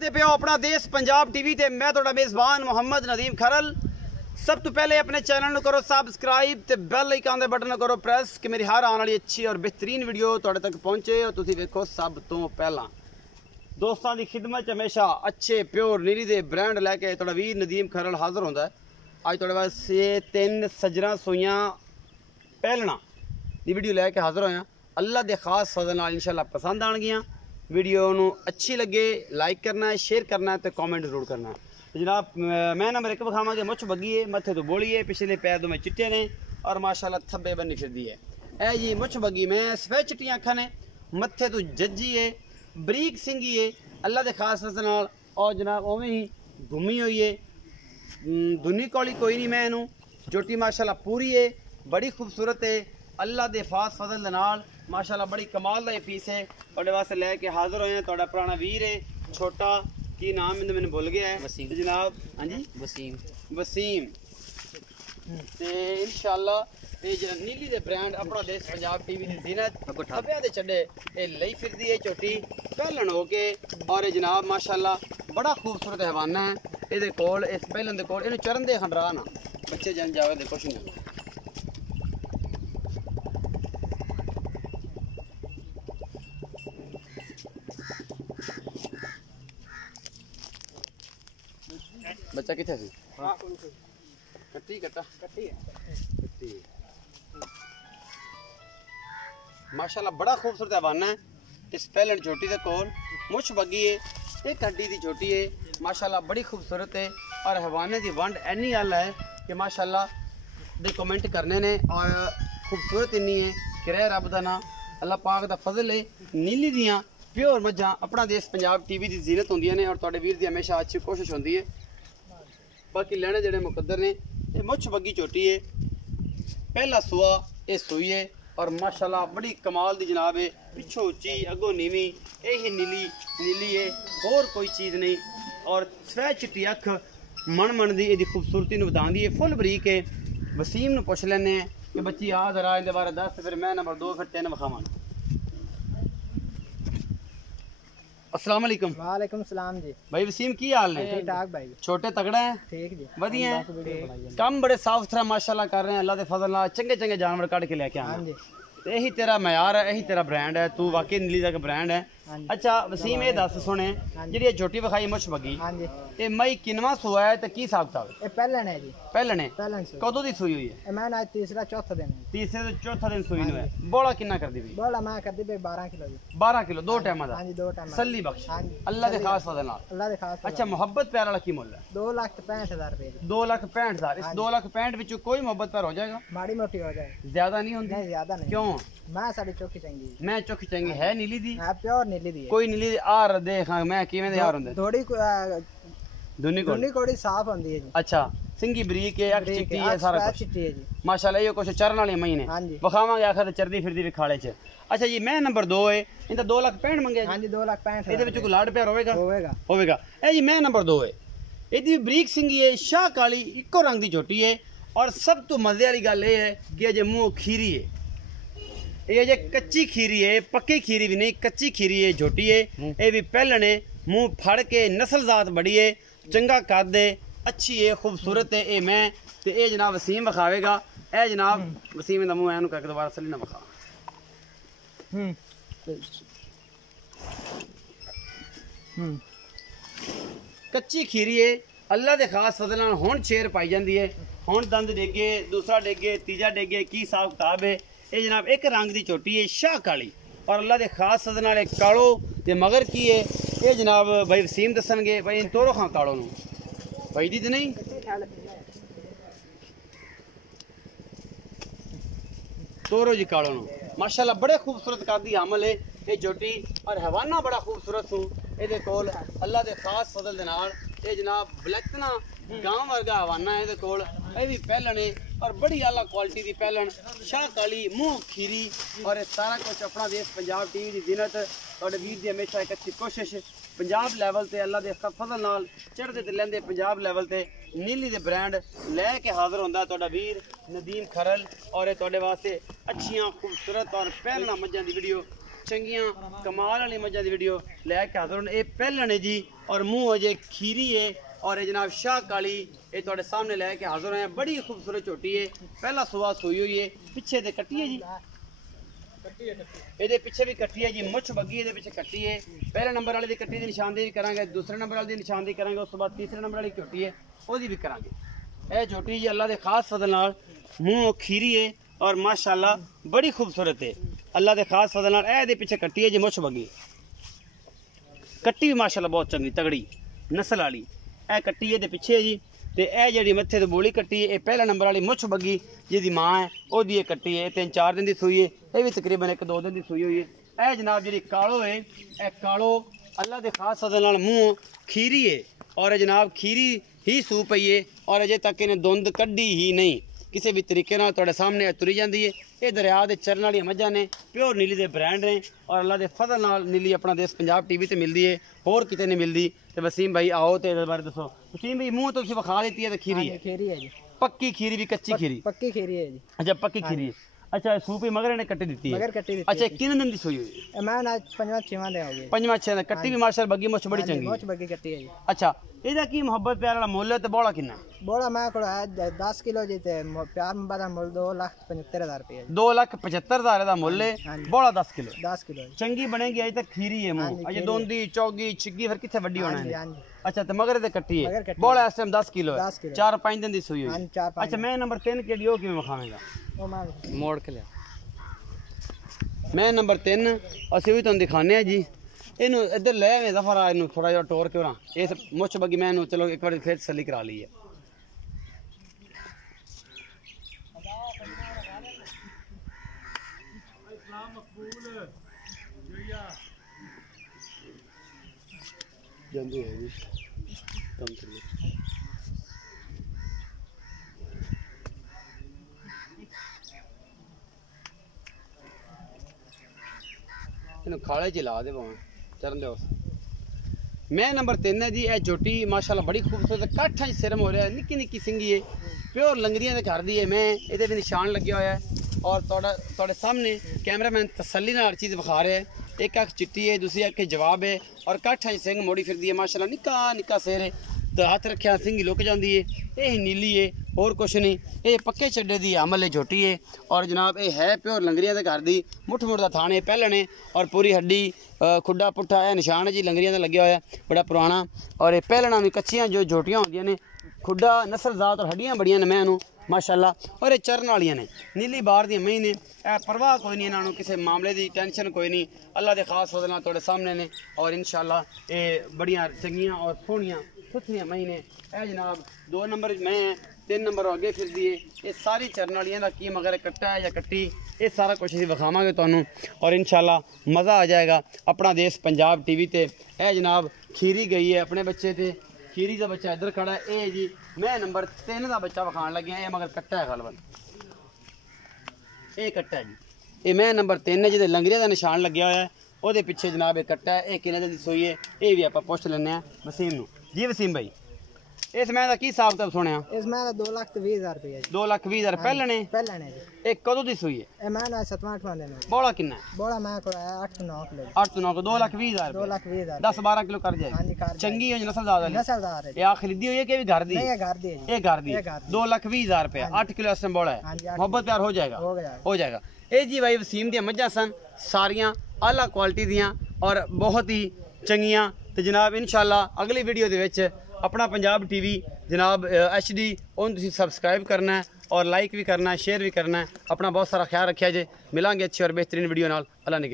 देखते पे हो अपना देश पंजाब टीवी ते मैं थोड़ा मेज़बान मोहम्मद नदीम खरल। सब तो पहले अपने चैनल को करो सबसक्राइब ते बेल आइकन दे बटन करो प्रेस कि मेरी हर आने वाली अच्छी और बेहतरीन वीडियो तुहाडे तक पहुंचे और तुसीं देखो सब तो पहला। दोस्तों की खिदमत हमेशा अच्छे प्योर नीरी दे ब्रांड लैके थोड़ा वीर नदीम खरल हाजिर होंदा है। अज थोड़े वास्ते 3 सजरा सोइयां पहलना दी वीडियो लैके हाजिर होया। अल्लाह दे खास फजल नाल इंशाल्लाह पसंद आणगियां। वीडियो नू अच्छी लगे लाइक करना है, शेयर करना है तो कमेंट जरूर करना है। जनाब मैं नंबर 1 विखावांगे मुछ बगी है, मत्थे तो बोली है, पिछले पैर दो में चिट्टे ने और माशाल्लाह थब्बे बनी फिरदी है। ए जी मुछ बगी में सफेद चिट्टियां अखां ने, मत्थे तो जज्जी है, बरीक सिंगी है, अल्लाह दे खास फजल नाल और जनाब उवें ही घूमी हुई है। दुनी कौली कोई नहीं मैं इनू जोटी माशाल्लाह पूरी है, बड़ी खूबसूरत है। अल्लाह दे खास फजल दे नाल माशाल्लाह बड़ी कमाल का पीस है थोड़े वास्ते लैके हाजिर होए हैं। थोड़ा पुराना वीर है छोटा की नाम मैंने भूल गया है वसीम जनाब। हाँ जी वसीम ते इंशाल्लाह ये जो नीली दे ब्रांड अपना देश पंजाब टीवी की जीनत खब्बिया दे चढ़े ये लई फिरदी है झोटी पहलन हो के और ये जनाब माशाल्लाह बड़ा खूबसूरत हैवाना है। ये कोल इस पहलन दे कोल इन्हें चरण दे खंडरा ना बच्चे जन जावे दे कुछ नहीं। बच्चा किथे सी? हां कट्टी कट्टा कट्टी है कट्टी माशाल्लाह बड़ा खूबसूरत हैवाना है। इस पहलन छोटी दे कोल मुछ बगी है, एक हड्डी दी छोटी है माशाल्लाह बड़ी खूबसूरत है और हैवाने दी वंड इन्नी अल है कि माशाल्लाह दे कमेंट करने ने और खूबसूरत इन्नी है कि रह रब दा ना अल्लाह पाक दा फजल है। नीली दियां प्योर मज्जां अपना देश पंजाब टीवी दी जीनत होंदियां ने और तुहाडे वीर दी हमेशा अच्छी कोशिश होंदी है। बाकी लैने जेडे मुकद्दर ने ये मुछ बगी छोटी है, पहला सुआ ये सुई है और माशाल्लाह बड़ी कमाल दी जनाब है। पिछो उच्ची अगो नीवी यही नीली नीली है और कोई चीज़ नहीं और सफेद चिट्टी अख मन मन दी इहदी खूबसूरती नूं वधांदी है। फुल बरीक है। वसीम नूं पुछ लैने कि बच्ची आ जरा इहदे बारे दस फिर मैं नंबर 2 फिर 3 विखावां। अस्सलाम वालेकुम। वालेकुम सलाम जी। भाई वसीम की हाल ने? ठीक ठाक भाई। छोटे तगड़ा है? ठीक जी वधिया है। काम बड़े साफ सुथरा माशाल्लाह कर रहे हैं अल्लाह के फजल नाल चंगे चंगे जानवर कट के लेके आना। हां जी यही तेरा मयार है, यही तेरा ब्रांड है, तू वाकई नीली का ब्रांड है। अच्छा वसीम ये दस सुने जी छोटी विखाई मुछ बगी ये मई किनवा सुआ है तो की हिसाब किताब? ये पहलन है जी पहलन है। पहलन से कदों दी सुई हुई है? मैं आज तीसरा चौथा दिन है। तीसरे तो चौथा दिन सुई नु है। बोला कितना कर दी? बोला मैं कर दी 12 किलो जी। 12 किलो दो टाइम दा? हां जी दो टाइम सल्ली बख्श। हां जी अल्लाह दे खास फजल नाल। अल्लाह दे खास। अच्छा मोहब्बत प्यार वाला की मुल्ल है? 2,65,000 रुपए। 2,65,000। इस 2,65,000 विच कोई मोहब्बत प्यार हो जाएगा? माड़ी मोटी हो जाए, ज्यादा नहीं होंदी? नहीं ज्यादा नहीं। क्यों? मैं साडी चौकी चंगी। मैं चौकी चंगी है नीली दी? हां प्योर नीली दी है। कोई नीली आर देख मैं किवें दे यार हुंदे? थोड़ी दुनी कोड़ी साफ होंदी है जी। अच्छा सिंगी बरीक है अख चिट्टी है सारा कुछ चिट्टी है जी माशाल्लाह। ये कुछ चरण वाले महीने हां जी बखावांगे आखिर चरदी फिरदी भी खाले च। अच्छा जी मैं नंबर 2 है इंदा 2,65,000 मंगे। हां जी 2,65,000 ਇਹਦੇ ਵਿੱਚ ਕੋਈ ਲਾੜ ਪਿਆਰ ਹੋਵੇਗਾ? होवेगा। ਇਹ ਜੀ मैं नंबर 2 है ਇਹਦੀ ਬਰੀਕ ਸਿੰਗੀ है शाह काली ਇੱਕੋ रंग ਦੀ ਝੋਟੀ है और सब तो मजे वाली गल ये है कि अजे मुंह खीरी है। ये जे कच्ची खीरी है, पक्की खीरी भी नहीं कच्ची खीरी है झोटी है। ये भी पहलन है मुंह फड़ के नस्ल जात बड़ी है चंगा कद है अच्छी है खूबसूरत है। ये मैं ते ये जनाब वसीम विखावेगा। ए जनाब वसीम दा मुंह एनु करके दोबारा सली ना विखा। कच्ची खीरी है अल्लाह दे खास फजल नाल हुण शेर पाई जांदी है। हुण दंद डेगे दूसरा डेगे तीजा डेगे की हिसाब किताब है। ये जनाब एक रंग की छोटी है शाह काली और अल्लाह के खास सदन वाले कालो ते मगर की है। ये जनाब भाई वसीम दसनगे भाई इन तोरो खां कालो नू भाई दी ते नहीं तोरो जी कालो नू माशाल्लाह बड़े खूबसूरत कादी अमल है ये जोटी और हैवाना बड़ा खूबसूरत सू। ये कोल अल्लाह के खास फजल दे नाल ये जनाब बलैतना गांव वर्गा हवाना है कोल ये भी पहलन है और बड़ी आला क्वालिटी की पहलन शाह काली मुंह खीरी और ये सारा कुछ अपना देश पंजाब टीवी की जीनत और वीर की हमेशा एक अच्छी कोशिश पंजाब लैवल से अल्लाह के फजल नाल चढ़ते ते लेंदे पंजाब लैवल से नीली दे ब्रांड लैके हाजिर होंदा तुहाडा वीर नदीम खरल और ये तुहाडे वास्ते अच्छियां खूबसूरत और पहलना मज्जां दी वीडियो चंगियां कमाल वाली मज्जां दी वीडियो लैके हाजिर होने ये पहलन है जी और मुँह अजे खीरी है और ये जनाब शाह काली ये थोड़े सामने लैके हाजिर हैं। बड़ी खूबसूरत झोटी है, पहला सुबह सोई हुई है, पिछे तो कट्टी है जी, ये पिछे भी कट्टी है जी, मुछ बगी ये पिछे कट्टी है। पहले नंबर वाले की कट्टी की निशानदेही करांगे, दूसरे नंबर वाले की निशानदेही करांगे, उस बाद तीसरे नंबर वाली झोटी है वो भी करांगे। यह झोटी जी अल्लाह के खास फजल नाल मुँह खीरी है और माशाअल्लाह बड़ी खूबसूरत है। अल्लाह के खास फजल नाल ए पिछे कट्टी है जी, मुछ बगी कट्टी भी माशाअल्लाह बहुत चंगी तगड़ी नस्ल वाली। ए कट्टी है पिछे है जी, तो यह जी मत्थे तो बोली कट्टी है, ये पहला नंबर वाली मुछ बगी जिहदी माँ है वो कट्टी है, 3-4 दिन की सूई है, ये भी तकरीबन 1-2 दिन की सूई हुई है। यह जनाब जी कालो है, यह कालो अल्लाह के खास फजल नाल मुँह खीरी है और जनाब खीरी ही सू पई है और अजे तक इन्हें धुंध कड्डी ही नहीं, किसी भी तरीके नाल तुहाडे सामने तुरी जाती है। ये दरिया के चरण वाली मझां ने, प्योर नीली के ब्रांड ने और अल्लाह के फजल नाल नीली अपना देश पंजाब टीवी ते मिलती है, होर किते नहीं मिलती। तो वसीम भाई आओ तो इस बारे दसो। वसीम भाई मुँह तो विखा देती है, तो खीरी है, खीरी है जी, पक्की खीरी भी कच्ची खीरी, पक्की खीरी है जी। अच्छा पक्की खीरी है, अच्छा सूप ही मगर ने कट्टी दी है, मगर कट्टी दी अच्छा किन दिन की सूई हुई? मैं आज 5वां दिन हो गया, 5वां कट्टी भी माशाअल्लाह बगी मुछ बड़ी चंगी, मुछ बगी कट्टी है जी। अच्छा ਇਹਦਾ ਕੀ ਮੁਹੱਬਤ ਪਿਆਰ ਵਾਲਾ ਮੁੱਲ ਹੈ ਤੇ ਬੋਲਾ ਕਿੰਨਾ? ਬੋਲਾ ਮੈਂ ਕੋਲ ਹੈ 10 ਕਿਲੋ ਜੀ ਤੇ ਪਿਆਰ ਮੁਹੱਬਤ ਦਾ ਮੁੱਲ 2,75,000 ਰੁਪਏ ਜੀ। 2,75,000 ਦਾ ਮੁੱਲ ਹੈ, ਬੋਲਾ 10 ਕਿਲੋ 10 ਕਿਲੋ ਚੰਗੀ ਬਣੇਗੀ। ਅਜੇ ਤੱਕ ਖੀਰੀ ਹੈ ਮੂੰਹ, ਅਜੇ ਦੋਂਦੀ ਚੌਗੀ ਛਿੱਗੀ ਫਿਰ ਕਿੱਥੇ ਵੱਡੀ ਹੋਣਾ ਹੈ। ਅੱਛਾ ਤੇ ਮਗਰ ਤੇ ਕੱਟੀ ਹੈ, ਬੋਲਾ ਇਸ ਟਾਈਮ 10 ਕਿਲੋ ਹੈ, 4-5 ਦਿਨ ਦੀ ਸੂਈ ਹੋਈ। ਅੱਛਾ ਮੈਂ ਨੰਬਰ 3 ਕਿਹੜੀ ਉਹ ਕਿਵੇਂ ਵਿਖਾਵੇਂਗਾ? ਉਹ ਮੈਂ ਮੋੜ ਕੇ ਲਿਆ। ਮੈਂ ਨੰਬਰ 3 ਅਸੀਂ ਵੀ ਤੁਹਾਨੂੰ ਦਿਖਾਣੇ ਆ ਜੀ। ਇਹਨੂੰ ਇੱਧਰ ਲੈ ਆਵੇਂ ਜ਼ਫਰਾ, ਇਹਨੂੰ ਥੋੜਾ ਜਿਹਾ ਟੋਰ ਕੇ ਉਹਨਾਂ ਇਸ ਮੁੱਛ ਬਗੀ ਮੈਂ ਇਹਨੂੰ ਚਲੋ ਇੱਕ ਵਾਰ ਫਿਰ ਤਸੱਲੀ ਕਰਾ ਲਈ ਹੈ। ਜਾਂਦੀ ਹੈ ਜੀ ਕੰਮ ਕਰੀਏ। ਇਹਨੂੰ ਖਾਲੇ 'ਚ ਲਾ ਦੇ ਭਾਵੇਂ चरण दो। मैं नंबर 3 है जी। यह झोटी माशाल्लाह बड़ी खूबसूरत काठा सिरम हो रहा है, निक्की निक्की सिंगी है, प्योर लंगरियां के घर दी है। मैं ये भी निशान लगे हुआ है और थोड़े सामने कैमरामैन तसल्ली नाल हर चीज़ विखा रहे हैं। एक अख चिट्टी है, दूसरी अख जवाब है और काठा सिंह मोड़ी फिर है माशाल्लाह, निक्का निक्का सिर है, तो हाथ रखा सिंगी लुक जाती है। यह नीली है और कुछ नहीं, ये पक्के चड्डे की अमल है झोटी है और जनाब ये है प्योर लंगरियां के घर की, मुठ मुठ का थान है पहलने और पूरी हड्डी खुड्डा पुट्ठा है निशान है जी लंगरियां का लगे हुआ है बड़ा पुराना। और ये पहलना भी कच्चियां जो झोटियां होंदियां ने, खुड्डा नस्लजात और हड्डियां बड़ियां ने मैनू माशाल्लाह। और ये चरण वालियां ने, नीली बार दी मई ने, परवाह कोई नहीं इन्होंने, किसी मामले की टेंशन कोई नहीं, अल्लाह के खास फजल नाल तुहाडे सामने ने। और इंशाल्लाह ये बड़ियां चंगियां और सोहणियां सुथरियां मई ने। यह जनाब 2 नंबर मैं 3 नंबर अगे फिर दी है। ये सारी चरण वालियां दा की मगर कट्टा है या कट्टी, ये सारा कुछ असीं विखावांगे तुहानूं और इंशाल्लाह मज़ा आ जाएगा। अपना देश पंजाब टीवी ते यह जनाब खीरी गई है अपने बच्चे ते, खीरी का बच्चा इधर खड़ा है। ये जी मैं नंबर 3 का बच्चा विखाण लगे, ये मगर कट्टा है गलबन, ये कट्टा है जी। ये मैं नंबर 3 है जिहदे लंगरिया का निशान लगे हुआ है, वो पिछे जनाब एक कट्टा है। ये किन्ने दिन दी सूई है ये भी आप पुछ लैंदे आ वसीम नूं। जी वसीम भाई इस मैं की हिसाब किताब सुनिया? इस मैं 2,20,000 रुपये। 2,20,000 पहलने जी। एक कदों दी सूई है? मैं 7वां-8वां दिन। बोला कितना है? बोला मैं को 8-9 किलो। 8-9 को 2,20,000। 2,20,000 10-12 किलो कर जाएगी। चंगी है नस्लदार है, नस्लदार है। ये खरीदी हुई है कि घर दी? नहीं घर दी है, ये घर दी। 2,20,000 रुपये 8 किलो इस टाइम बोला है। मोहब्बत प्यार हो जाएगा, हो जाएगा। ये जी भाई वसीम दी मझां सन, सारियां आला क्वालिटी दियां और बहुत ही चंगियां। तो जनाब इंशाल्लाह अगली वीडियो दे विच अपना पंजाब टीवी जनाब HD उन तुसीं सबसक्राइब करना है और लाइक भी करना है, शेयर भी करना है। अपना बहुत सारा ख्याल रखिया जे। मिलांगे अच्छी और बेहतरीन वीडियो नाल। अल्लाह ने